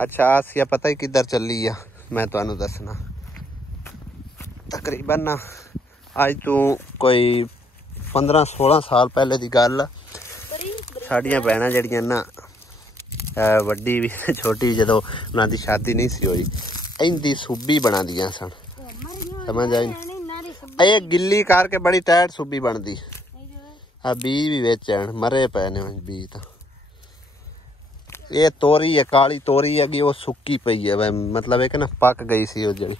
अच्छा आसिया पता ही किधर चली आ मैं तुहानू दसना। तकरीबन ना अज तू कोई 15-16 साल पहले की गल। साड़ियां भैनां जड़ियां ना वड्डी भी छोटी जदों उन्हां दी शादी नहीं सी होई इंदी सूबी बना दियां सन। समझ आई? ये गिल्ली करके बड़ी टाइट सूबी बनदी। आ बीज भी विच मरे पे ने बीज तो। ये तोरी है काली तोरी है वो सुक्की पई है मतलब एक ना पक गई सी वो जड़ी।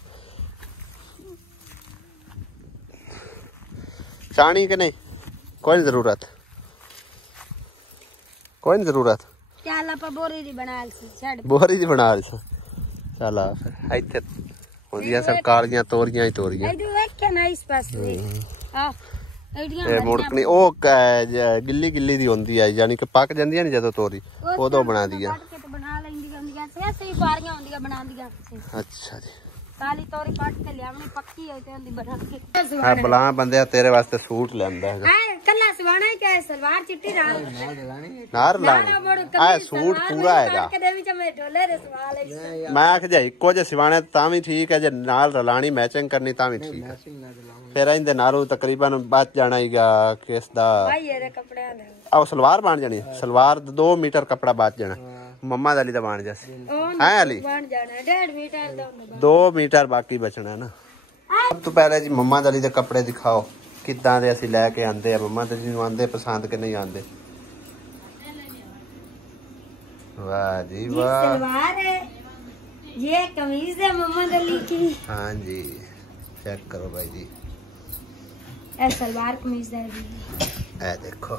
चाणी के नहीं कोई जरूरत बोरी दी बना ली चल आ फिर इत्थे होंदियां सब कालियां तोरियां ही तोरियां। मुड़कनी ओ गिल्ली गिल्ली दी होंदी है यानी कि पक जांदी है जदों तोरी उदों बना दियां। अच्छा जी काली तोरी कट के लियावनी पक्की होई ते ओंदी बना के। हां बला बंदे तेरे वास्ते सूट लेंदा है कल्ला सवाना है क्या सलवार चिट्टी नार लानी आ सूट पूरा हैगा मैं आख जाई इको जे सिवाने तां भी ठीक है जे नाल रलानी मैचिंग करनी तां भी ठीक है। फिर इंदे नारू तकरीबन बच जाना हीगा किस दा भाई ये कपड़े दा आ सलवार बन जानी सलवार 2 मीटर कपड़ा बच जाना मम्मा अली दा बन जासी है अली बन जाना 1.5 मीटर दा 2 मीटर बाकी बचना है ना। सब तो पहले जी मम्मा अली दे कपड़े दिखाओ किदां दे असीं लेके आंदे आ मम्मा ते जी आंदे पसंद के नहीं आंदे। वाह जी वाह सलवार है ये कमीज है मम्मा अली की। हां जी चेक करो भाई जी ए सलवार कमीज है जी ए देखो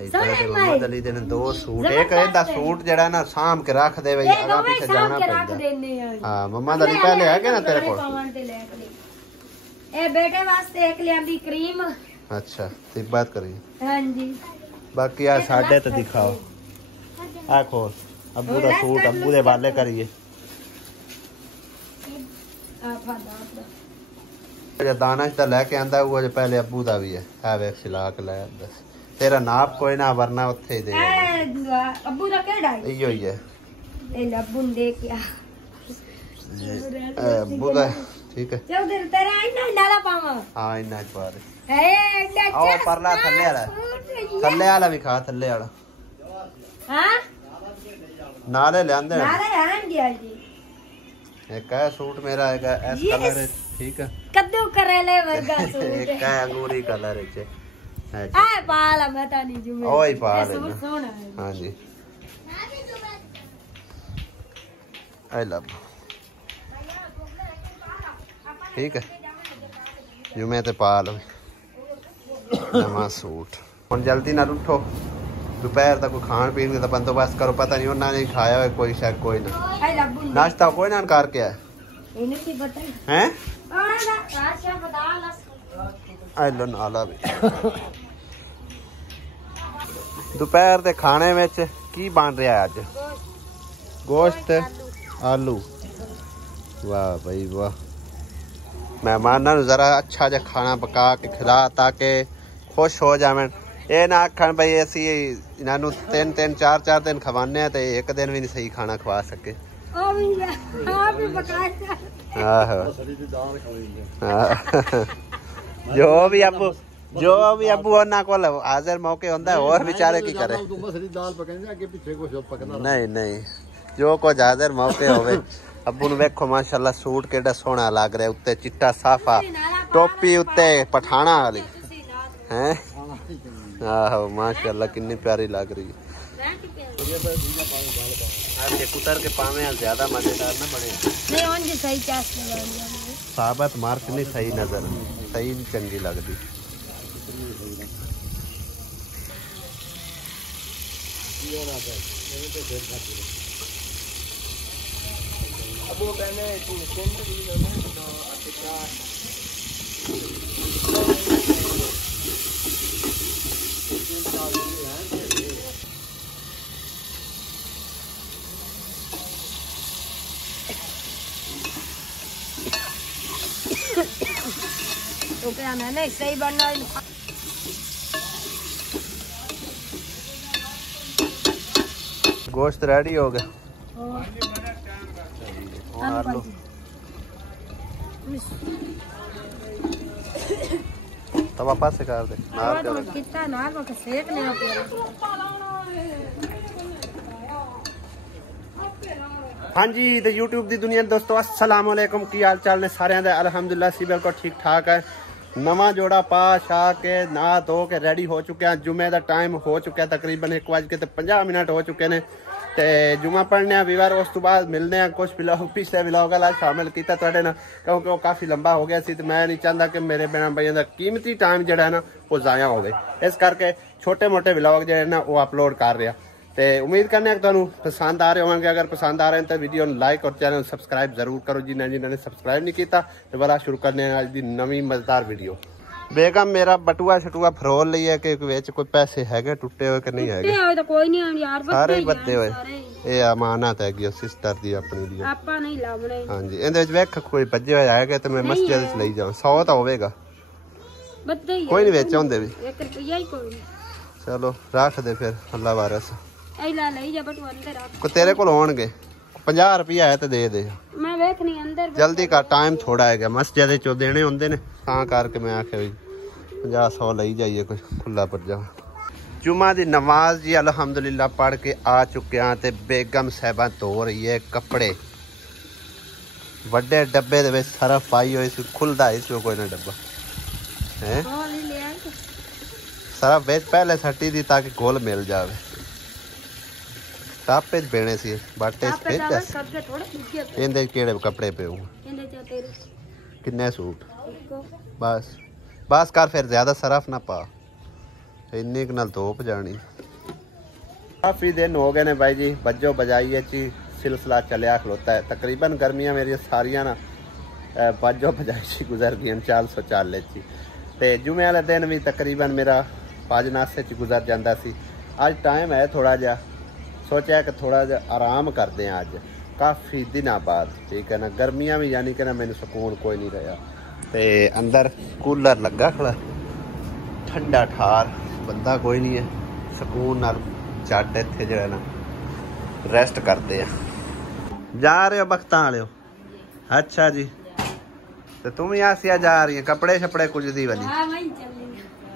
मोहम्मद अली दे 2 सूट एक एदा सूट जड़ा ना साम के रख दे आगा पीछे जाना पैंदा। हां मोहम्मद अली पहले है के ना तेरे को ए बेटे वास्ते एक लियांदी क्रीम। अच्छा ठीक बात करी। हां जी बाकी आ साडे तो दिखाओ आ खोल अब्बू दा सूट अब्बू दे वाले करिए आ फादा दाना दा लेके आंदा वो पहले अब्बू दा भी है वे सिला के ले बस तेरा नाप कोई ना वरना उत्थे ही दे अब्बू दा केड़ा है इयो ही है ए अब्बू ने दे के अब्बू दा ठीक है चौधरी तेरा इना डाला पावा हां इना पा रे ए आओ परला थल्ले वाला भी खा थल्ले वाला हां नाले ले आंदे नाले आन गया जी एक है सूट मेरा एक एस कलर है ठीक है कद्दू करेले वर्गा सूट एक है अंगूरी कलर है आ पाला बता नहीं जुमे ओए पाल सूट सोना है। हां जी आई लव ठीक है जुमे ते पाल नवा सूट हुन जल्दी ना उठो दोपहर तक कोई खान पीन का बंदोबस्त करो पता नहीं उन्होंने खाया हो कोई शायद कोई ना नाश्ता कोई ना करके है लो नाला भी दोपहर के खाने में की बन रहा है अज गोश्त आलू। वाह भाई वाह मेहमानों जरा अच्छा जा खाना पका के खिला ताकि खुश हो जावे ये ना आखन भाई असी इन्हों 3-3 4-4 दिन खवाने तो एक दिन भी नहीं सही खाना खवा सके। जो भी अबू उन्होंने को हाजिर मौके होंगे और बेचारे की करे नहीं नहीं जो कुछ हाजिर मौके होवे अबू ने वेखो माशाल्लाह सूट केड़ा सोहना लग रहा उत्ते चिट्टा साफा टोपी उत्ते पठाना वाली हैं आहो माशाल्लाह कितनी प्यारी लग रही है। कुतर के पावे ज्यादा मजेदार ना बने नहीं ओन जी सही साबत मार्क नहीं सही नजर सही चंगी लगती। नहीं सही बनना गोश्त रेडी हो गया आलू तवा पासे कर दे कितना नार को सेक लेना पड़ेगा। हाँ जी तो यूट्यूब की दुनिया दोस्तों अस्सलाम वालेकुम की हाल चाल ने सारे अल्हम्दुलिल्लाह सी बिल्कुल ठीक ठाक है। नवा जोड़ा पा शा के नहा धो के रेडी हो चुके हैं। जुमे का टाइम हो चुका है तकरीबन 1:50 हो चुके हैं ते जुमा पढ़ने वीवर। उस तो बाद मिलने हैं कुछ व्लॉग पिछले व्लॉग वाला शामिल किया तुहाडे नाल क्योंकि वो काफ़ी लंबा हो गया सी ते मैं नहीं चाहता कि मेरे भैन भाइयों का कीमती टाइम जो है ना वो ज़ाया हो गए। इस करके छोटे मोटे व्लॉग जो है ना वो अपलोड कर रहा ते उम्मीद करने तुहानू पसंद आ रहे होंगे। अगर पसंद आ रहे हैं तो वीडियो लाइक और चैनल सब्सक्राइब जरूर करो जिन्होंने सब्सक्राइब नहीं किया। तो वाला शुरू करने आज की नवी मजेदार वीडियो। बेगम मेरा बटुआ शटुआ फरोल ली है कि कोई पैसे है टुटे हुए कि नहीं है? सारे ही बदे हुए ये अमानत है सिस्टर दी अपनी दी। हाँ जी इहदे विच वेख कोई भजे हुए है तो मैं मस्जिद च लई जावां 100 तो होवेगा कोई नहीं वेच होंदे भी। चलो रख दे फिर अल्लाह वारस को तेरे को होणगे 50 रुपया है तो दे दे। मैं वेखनी अंदर जल्दी का टाइम थोड़ा है मस्जिद चो देने होंगे ने तां करके मैं आखे 50-100 लई जाइए कुछ खुला पर जा। जुमा दी नमाज जी अल्हम्दुलिल्लाह पढ़ के आ चुके हैं ते बेगम साहबा धो रही है कपड़े। वड्डे डब्बे दे विच सरफ पाई हुई सी खुलदा इस कोई ना डब्बा है सरफ विच पहले सट्टी दी ताकि घोल मिल जाए। टापे बेने सी बाटे केड़े कपड़े पे किन्ने सूट बस बस कर फिर ज्यादा सरफ ना पा इन्नी नाल धोप जानी। काफी दिन हो गए ने भाई जी बजो बजाइए ची सिलसिला चलिया खलोता है। तकरीबन गर्मियां मेरी सारिया ना बजो बजाई ची गुजर गई 440 ची ते जुमे वाले दिन भी तकरीबन मेरा 5 नासे च गुजर जाता सी। अज टाइम है थोड़ा जा सोचा कि थोड़ा जा आराम करते हैं अज काफ़ी दिनों बाद ठीक है ना। गर्मियां भी यानी कि ना मैंने सुकून कोई नहीं रहा ते अंदर कूलर लगा खड़ा ठंडा ठार बंदा कोई नहीं है सुकून नाल झट इत्थे जो है ना रेस्ट करते हैं। जा रहे हो बख्तां वाले? अच्छा जी तो तुम ही आसिया जा रही है कपड़े शपड़े कुछ दी वाली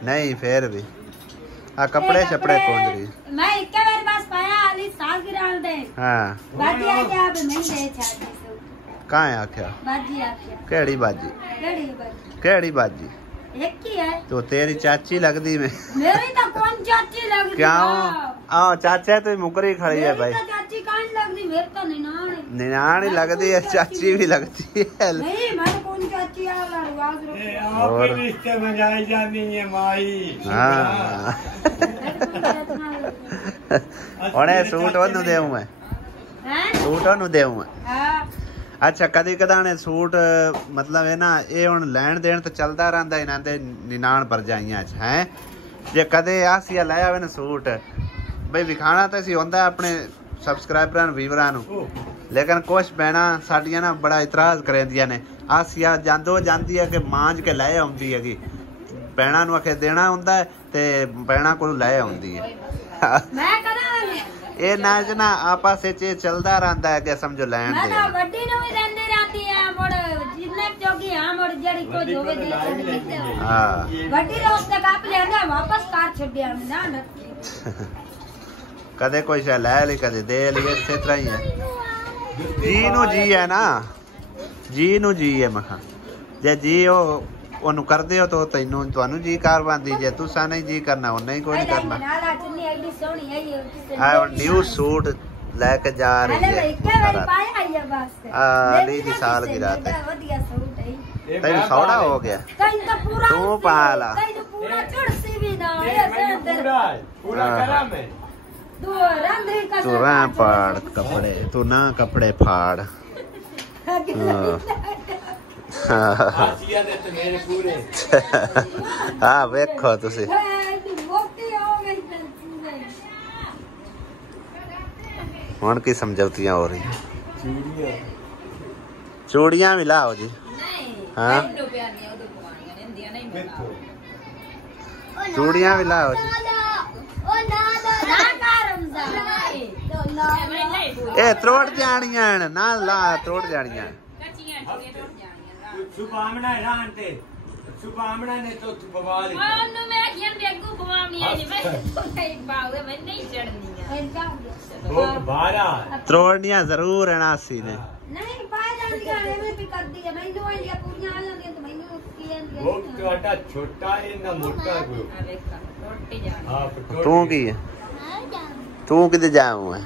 नहीं फिर भी आ कपड़े शपड़े कौन रही मैं एक बार बस पाया अली साल गिरान दे। हां बाजी आ गया अब नहीं दे छाती कहां है आख्या बाजी आख्या केड़ी बाजी केड़ी बाजी एक ही है तो तेरी चाची लगदी में मेरी तो कौन चाची लगदी क्यों आ चाचा तो मुकरी खड़ी है भाई चाची कौन लगदी मेरे तो निनानी लगदी है चाची भी लगती है नहीं मैं कौन चाची आ और रिश्ते में जाई जानी है माई। हां ओने सूट ओनु देऊं मैं सूट ओनु देऊं मैं। अच्छा कदी कदाने सूट मतलब है ना ये हुण लैण देण तो चलदा रहंदा इन्हां दे निनान भरजाइयां च हैं जे कदे आसिया लाया होवे ना सूट बई विखाना तो असीं हुंदा अपने सबसक्राइबरां व्यूवरां नूं लेकिन कुछ भैणां साडियां ना बड़ा इतराज करदियां ने आसिया जांदो जांदी है कि मांज के लै आउंदी हैगी भैणां नूं आखे देना हुंदा ते भैणां कोलों लै आउंदी है। मैं कदा ये नाच ना आपस च चलदा रहंदा है कि समझो लैण दे मैं वड्डी नु भी देंदी रहती है मोड़ जिन्ने जोगी हां मोड़ जड़ी को जोवे दे। हां वड्डी रोज तक आप लेंदा वापस कार छड्डिया ना कदे कोई शे ले ली कदे दे ली इसे तरह ही है। जी नु जी है ना जी नु जी है मखा जे जी ओ ओनु कर दे हो तो तैनू तुहानू जी कार बांधी जे तुसा नहीं जी करना उन्हें कोई नहीं करना। न्यू सूट लेके जा रही है अली दी साल की रात तेन सौड़ा हो गया तू पाला तू रह पाड़ कपड़े तू ना कपड़े फाड़ हाँ वेखो तुसी हुण की समझौतियां हो रही चूड़ियां भी लाओ जी। हाँ चूड़ियां भी लाओ जी ਇਹ ਤਰੋੜ ਜਾਣੀਆਂ ਨਾ ਲਾ ਤਰੋੜ ਜਾਣੀਆਂ ਸੁਭਾਵਨਾ ਰਾਂ ਤੇ ਸੁਭਾਵਨਾ ਨੇ ਤੋਂ ਬਵਾਲ ਉਹਨੂੰ ਮੈਂ ਕਿਹਨ ਦੇ ਅੱਗੂ ਬਵਾਵਣੀ ਆਈ ਨਹੀਂ ਮੈਂ ਇੱਕ ਬਾਉ ਮੈਂ ਨਹੀਂ ਚੜਨੀਆਂ ਉਹ ਬਾਰਾ ਤਰੋੜਨੀਆਂ ਜ਼ਰੂਰ ਹੈ ਨਾਸੀ ਨੇ ਨਹੀਂ ਪਾ ਜਾਂਦੀਆਂ ਐਵੇਂ ਵੀ ਕਰਦੀ ਹੈ ਮੈਨੂੰ ਆਈਆਂ ਪੂਰੀਆਂ ਆ ਜਾਂਦੀਆਂ ਤੇ ਮੈਨੂੰ ਕੀ ਜਾਂਦੀਆਂ ਉਹ ਤੁਹਾਡਾ ਛੋਟਾ ਇਹਦਾ ਮੋਟਾ ਕੋ ਆ ਵੇਖ ਰੋਟੀ ਜਾਣੀ ਆਪ ਤੂੰ ਕੀ ਹੈ ਤੂੰ ਕਿਤੇ ਜਾਵਾਂ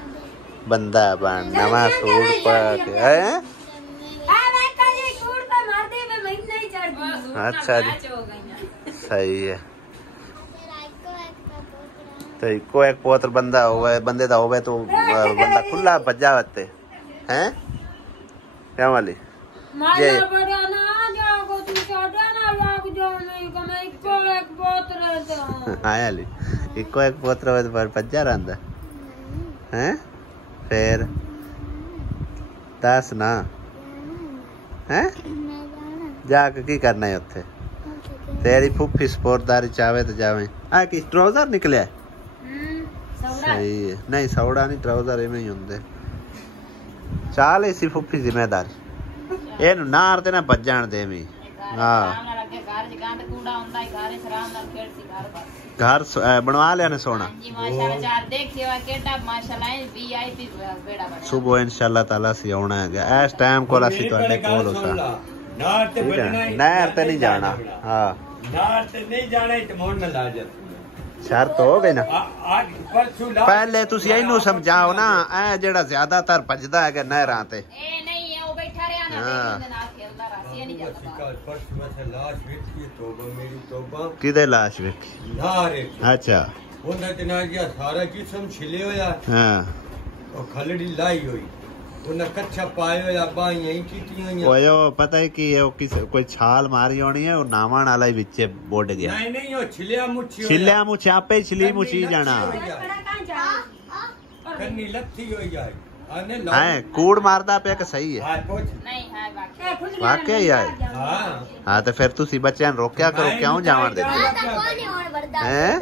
ਬੰਦਾ ਬਣ ਨਵਾਂ ਸੂਟ ਪਾ ਕੇ ਹੈ ਆ ਵੇਖ ਕਾ ਕੂੜ ਪੇ ਮਾਰਦੇ ਮੈਂ ਮੈਨੂੰ ਨਹੀਂ ਚੜਦੀ ਅੱਛਾ ਜੀ ਸਹੀ ਹੈ ਤੇ ਇੱਕੋ ਇੱਕ ਪੁੱਤਰ ਬੰਦਾ ਹੋਵੇ ਬੰਦੇ ਦਾ ਹੋਵੇ ਤਾਂ ਬੰਦਾ ਖੁੱਲਾ ਭੱਜਾ ਵਤੇ ਹੈ ਕਿਆ ਵਾਲੀ ਮਾਲਾ ਬੜਾ ਨਾ ਜਾਗੋ ਤੂੰ ਸਾਡਾ ਨਾ ਲੱਗ ਜਾਵੇਂ ਕਿ ਮੈਂ ਇੱਕੋ ਇੱਕ ਪੁੱਤਰ ਤੋਂ ਆਇਆ ਲਈ ਇੱਕੋ ਇੱਕ ਪੁੱਤਰ ਹੋਵੇ ਤਾਂ ਭੱਜਾ ਰਹਿੰਦਾ ਹੈ ਫਿਰ ਦੱਸ ਨਾ ਹੈ ਜਾ ਕੇ ਕੀ ਕਰਨਾ ਹੈ ਉੱਥੇ ਤੇਰੀ ਫੁੱਫੀ ਸਪੋਰਟਦਾਰੀ ਚਾਵੇ ਤਾਂ ਜਾਵੇਂ ਆ ਕੀ ਟਰਾਊਜ਼ਰ ਨਿਕਲਿਆ ਸਹੀ ਹੈ ਨਹੀਂ ਸੌੜਾ ਨਹੀਂ ਟਰਾਊਜ਼ਰ ਐਵੇਂ ਹੀ ਹੁੰਦੇ ਚਾਲ ਇਸੀ ਫੁੱਫੀ ਜ਼ਿੰਮੇਦਾਰੀ ਇਹਨੂੰ ਨਾਰ ਤੇ ਨਾ ਭੱਜਣ ਦੇਵੀਂ ਹਾਂ घर बनवा लिया ने सोना सुबह इंशाल्लाह ताला सी आना है इस टाइम को असी तुहाडे कोल होता नहर ते नहीं जाना हां नहर ते नहीं जाना ते मोड़ न ला जा शर्त हो गई ना परसों पहले तुसी इनू समझाओ ना ए जेड़ा ज्यादातर भजदा है कि नहरां ते ए नहीं है वो बैठा रहा ना दे नाल खेलदा रहा सी नहीं जाता लाश वेखी तौबा मेरी तौबा किदे लाश वेखी नारे अच्छा ਉਹਨਾਂ ਤੇ ਨਾ ਗਿਆ ਸਾਰਾ ਜਿਸਮ ਛਿਲੇ ਹੋਇਆ हां ਉਹ ਖਲੜੀ ਲਾਈ ਹੋਈ ਉਹਨਾਂ ਕੱਛਾ ਪਾਏ ਹੋਇਆ ਬਾਈਆਂ ਹੀ ਕੀਤੀਆਂ ਹੋਈਆਂ ओयो पता है कि ਉਹ किस कोई छाल मारी होनी है और नावण वाला ही विच बोड गया ਨਹੀਂ ਨਹੀਂ ਉਹ ਛਿਲਿਆ ਮੁੱਛੀ छिल्या मुछ आपे छली मुछी जाना ਕੰਨੀ ਲੱਥੀ ਹੋਈ ਆ ਆਨੇ है कूड़ मारदा पे कि सही है ਹਾਂ ਪੁੱਛ नहीं है बाकी वाकई है ਹਾਂ हाँ तो फिर तुसी बच्चों ने रोकया करो क्यों जावन देते हैं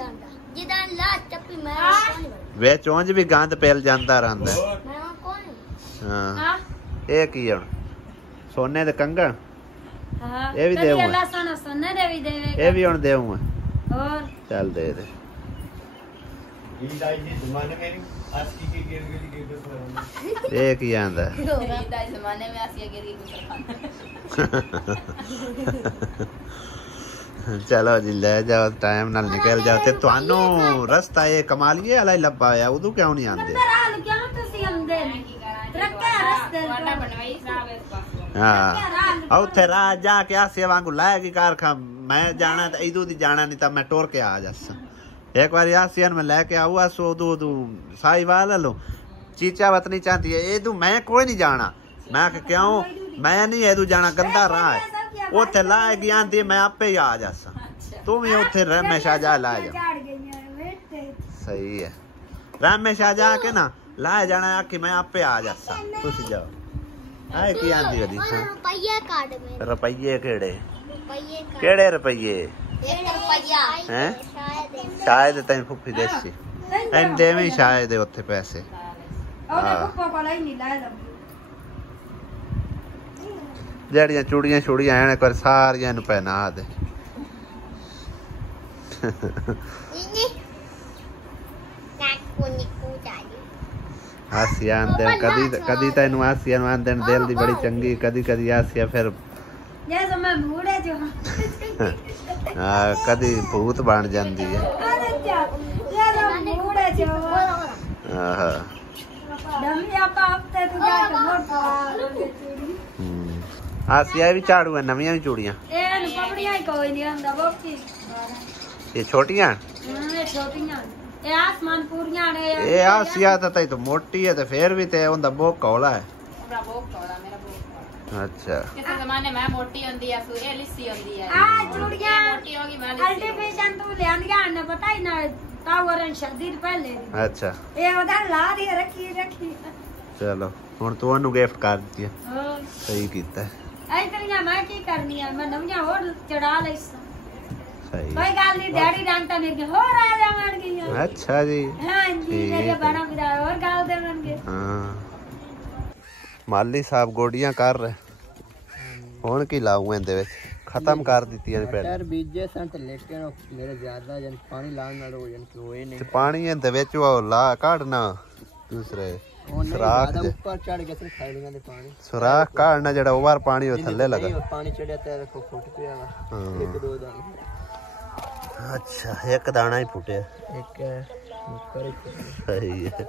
वे चोंज भी गंद पेल जाता रहंदा हाँ ये की है सोने दे कंगन हां ये भी देऊं अल्लाह सोने दे भी देवे ये भी हुन देऊं और चल दे दे ਇਹ ਦਾਈ ਦੇ ਜ਼ਮਾਨੇ ਮੇਂ आज की गिर गई दो ये की आंदा दाई जमाने में आसिया गिर गई चलो जी ले जाओ टाइम नाल निकल जाओ ते तुहानू रास्ता ये कमालिए वाला ही लब्बा आया उदू क्यों नहीं आंदे हाल क्या तुसी आंदे रखे रास्ते वाला बनवाई साहब इस पास हां उथे राह जाके आसिया वांगू लाएगी कारखा मैं जाना ते इदू दी जाना नहीं ता मैं टोर के आ जास एक बार आसियन में लेके आऊआ सो दू साहिवाल लो चीचा वत नहीं चाहती है एदू मैं कोई नहीं जाना मैं क्यों मैं नहीं एदू जाना गंदा राह है उथे लाएगी आंदी मैं आपे ही आ जासा तू भी उथे रमेशा जा ला जा सही है रमेशा जा के ना लाए जाना आखी मैं आपे आ जासा तुसी जाओ आए की आंदी वदी रुपये कार्ड में रुपये केड़े रुपये हैं शायद तैन फुफी देसी एन देवी शायद उत्थे पैसे जड़ियां चूड़ियां छुड़ियां हैं कर सारियां नु पहना दे आसिया आंदे कदी तैनू आसिया नु आंदे दिल दी बड़ी चंगी कदी कदी आसिया फिर जैसे मैं मूड़े जो हां कदी भूत बन जांदी है मूड़े जो हां डमी आपा हफ्ते तू जा मोड़ आसिया भी झाड़ू है नवियां भी चूड़ियां ए पपड़ियां कोई नहीं आंदा बोकी ये छोटियां ये छोटियां ए आसमान पूरियां ने ये आसिया तो मोटी है तो फिर भी ते ओंदा बोक कौला है मेरा बोक कौला मेरा बोक अच्छा किस जमाने में मोटी होंदी है सूर्य लिस्सी होंदी है आ चूड़ियां मोटी होगी मैं अल्टीफिशन तू ले आंदिया ने पता ही ना तावरन शादी पहले अच्छा ये उधर ला दी रखी चलो हुन तू ओनु गिफ्ट कर दिया हां सही कीता ऐ करिया मैं की करनी है मैं नवियां और चढ़ा लईस सही कोई गाल नहीं डैडी डांटा मेरे हो राजा बन गई अच्छा जी हां जी मेरे बड़ा बिरा और गाल दे बन हाँ माली साहब गोडियां कर रहे हुण की लाऊं इहदे विच खत्म कर दित्तियां ने पहले बीजे सन ते लेकिन मेरे ज्यादा जन पानी लाण नाल हो जन कि होए नहीं ते पानी इहदे विच ओ ला काढ़ना दूसरे सुराख ऊपर चढ़ गया थे थैलियां दे पानी सुराख काढ़ना जेड़ा ओवर पानी ओ थल्ले लगा पानी चढ़या ते देखो फुट पिया वा एक दो दाना अच्छा एक दाना ही फुटे एक ऊपर ही सही है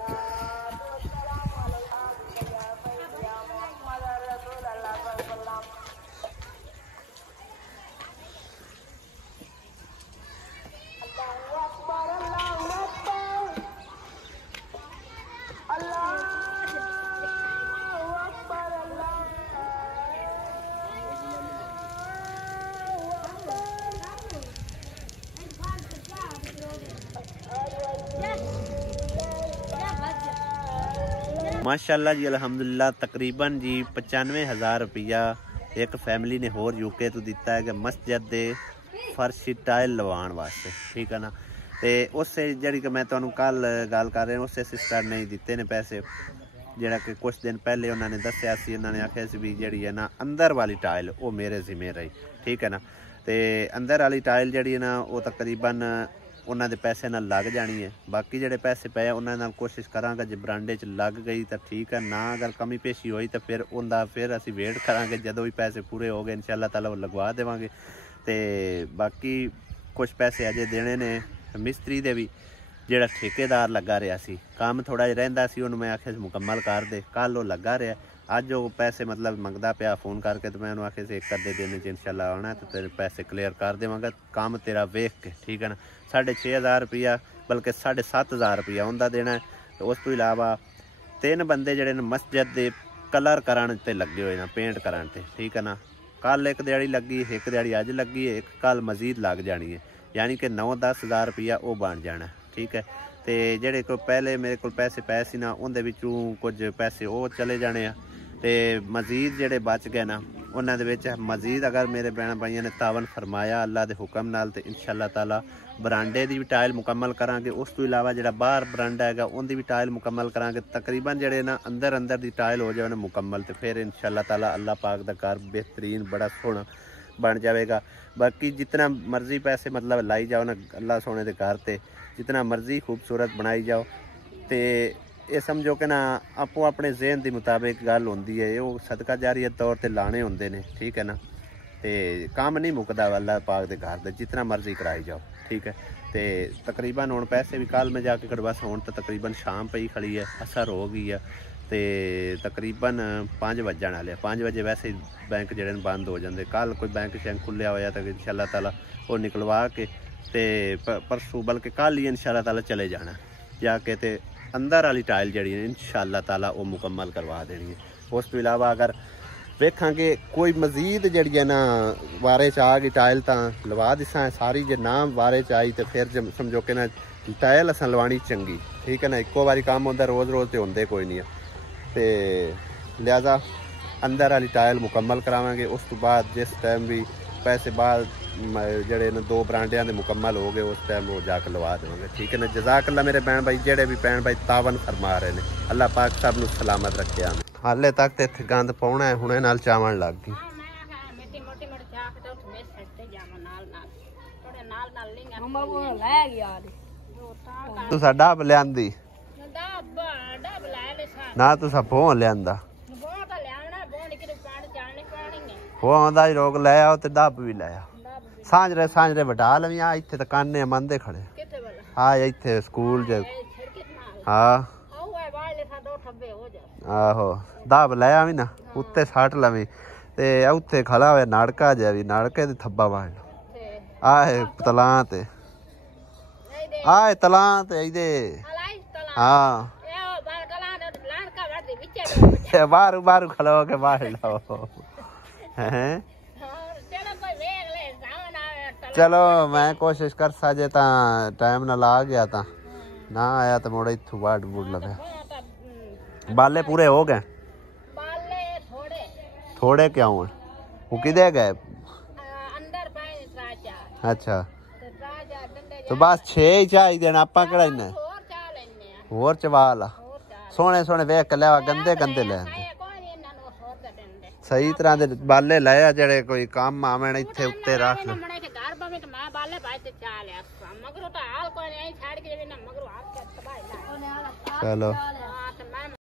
माशाल्लाह जी अल्हम्दुलिल्लाह तकरीबन जी 95,000 रुपया एक फैमिली ने होर यूके तो दिता है कि मस्जिद दे फर्श टाइल लवाण वास्ते ठीक है ना। तो उससे जी कि मैं तुहानू कल गल कर रहा उस सिस्टर ने दिते ने पैसे जोड़ा कि कुछ दिन पहले उन्होंने दसिया सी उन्होंने आखिया सी भी जी है ना अंदर वाली टाइल वो मेरे जिम्मे रही ठीक है ना। तो अंदर वाली टाइल जी है ना वो तकरीबन उन्होंने पैसे ना लग जानी है। बाकी जोड़े पैसे पे उन्होंने कोशिश करांगे जो बरांडे च लग गई तो ठीक है ना अगर कमी पेशी हुई तो फिर उनका फिर असी वेट करांगे जदों भी पैसे पूरे हो गए इंशाअल्लाह ताला वो लगवा देवांगे। तो बाकी कुछ पैसे अजे देने ने मिस्त्री दे भी जोड़ा ठेकेदार लगा रहा सी काम थोड़ा जिहा रहिंदा सी उन्होंने मैं आखिया मुकम्मल कर दे कल वो लगा रहा अज वो पैसे मतलब मंगदा पिया फोन करके तो मैं उन्होंने आखिया एक अद्धे दिन इंशाअल्लाह आना तो तेरे पैसे क्लीयर कर देवांगा काम तेरा वेख के ठीक है ना। 6,500 रुपया बल्कि 7,500 रुपया उनका देना है। तो उस तो इलावा 3 बंदे जोड़े मस्जिद के कलर कराने ते लगे हुए हैं पेंट कराने ते ठीक है ना। कल एक दिहाड़ी लगी एक दिहाड़ी अज लगी है एक कल मजीद लग जानी है यानी कि 9-10 हज़ार रुपया वो बन जाना ठीक है। तो जेडे को पहले मेरे को पैसे पै सी ना उनके विचों कुछ पैसे वो चले जाने आ तो मजीद जेडे बच गए ना उन्होंने मजीद अगर मेरे भैन भाइयों ने तावन फरमाया अल्लाह के हुक्म नाल तो इंशाअल्लाह ताला बरांडे की भी टाइल मुकम्मल करांगे। उस तो इलावा जो बाहर बरांडा है उनकी भी टाइल मुकम्मल करांगे तकरीबन जोड़े ना अंदर की टाइल हो जाए मुकम्मल तो फिर इंशाअल्लाह ताला अल्लाह पाक का घर बेहतरीन बड़ा सोहना बन जाएगा। बाकी जितना मर्जी पैसे मतलब लाई जाओ ना अल्लाह सोने के घर से जितना मर्जी खूबसूरत बनाई जाओ तो ये समझो कि ना आपो अपने जहन के मुताबिक गल होंदी है वो सदका जारी तौर पर लाने होंगे ने ठीक है ना। तो काम नहीं मुकदा अल्लाह पाक के घर से जितना मर्जी कराई जाओ ठीक है। तो तकरीबन हुण पैसे भी कल में जाके बस हुण तो तकरीबन शाम पई खड़ी है असर हो गई है तो तकरीबन 5 बजन वाले 5 बजे वैसे ही बैंक जोड़े बंद हो जाते कल कोई बैंक शैंक खुलिया होया तो इंशाअल्लाह ताला वो निकलवा के तो परसों बल्कि कल ही इंशाअल्लाह ताला चले जाना जाके तो अंदर वाली टाइल जी इंशाअल्लाह ताला वो मुकम्मल करवा देनी है। उस तो इलावा अगर वेखांगे कोई मजीद जी ना वारे च आ गई टाइल तो लवा दिसा सारी जे ना वारे च आई तो फिर समझो कि ना टाइल अस लवानी चंगी ठीक है ना। इक्को बारी काम होंदा रोज़ रोज़ तो होंदे कोई नहीं तो लिहाजा अंदर वाली टाइल मुकम्मल करावांगे। उस तो बाद जिस टाइम भी पैसे बाद जड़े न 2 बरांडियां दे मुकम्मल हो गए उस टाइम वो जाकर लवा देंगे ठीक है ना। जज़ाकल्लाह मेरे भैन भाई जेड़े भी भैन भाई तावन फरमा रहे हैं अल्लाह पाक सब नूं सलामत रखे। हाले तक तो इत्थे गंद पाउणा है हुणे नाल चावण लग गई तुसा डब लियांदी ना तुसा भों लियांदा वो आंदा ही रोक ले आओ ते डब भी ले आओ सांजरे वटा लवी आ इत्थे तो काने मंदे खड़े हाँ इत्थे स्कूल च हाँ आहो दब ले आवी ना उत्ते सट लवी ते उत्थे खड़ा होया नाड़का जा भी नाड़के ते थब्बा वाल आए तलां ते आए तलां ते इदे हाँ बारू बारू खलो के बाहर लो हैं चलो मैं कोशिश कर साजे ता टाइम ना ला गया ता ना आया तो मुड़े इत्थू वाट बूट लगे बाले पूरे हो गए थोड़े क्यों हैं वो किधे गए अच्छा तो बस 6 ही चाहिए देना आपा कड़ा इन्हें होर चवा ला ਸੋਹਣੇ ਸੋਹਣੇ ਵੇਖ ਕੇ ਲਿਆ, ਗੰਦੇ ਗੰਦੇ ਲੈ ਆਂਦੇ। ਕੋਈ ਨਹੀਂ ਇਹਨਾਂ ਨੂੰ ਹੋਰ ਦੇ ਦਿੰਦੇ ਸਹੀ ਤਰ੍ਹਾਂ ਦੇ ਬਾਲੇ ਲਏ ਆ ਜਿਹੜੇ ਕੋਈ ਕੰਮ ਆਵਣ ਇੱਥੇ ਉੱਤੇ ਰੱਖ। ਮਣੇ ਕੇ ਘਰ ਬਵੇਂ ਕਿ ਮੈਂ ਬਾਲੇ ਭਾਈ ਤੇ ਚਾ ਲਿਆ ਮਗਰੋਂ ਤਾਂ ਹਾਲ ਕੋਈ ਨਹੀਂ ਛੱਡ ਕੇ ਜਿਵੇਂ ਨਾ ਮਗਰੋਂ ਆਪ ਕੇ ਤਬਾਈ ਲਾ ਉਹਨੇ ਹਾਲ ਚਲੋ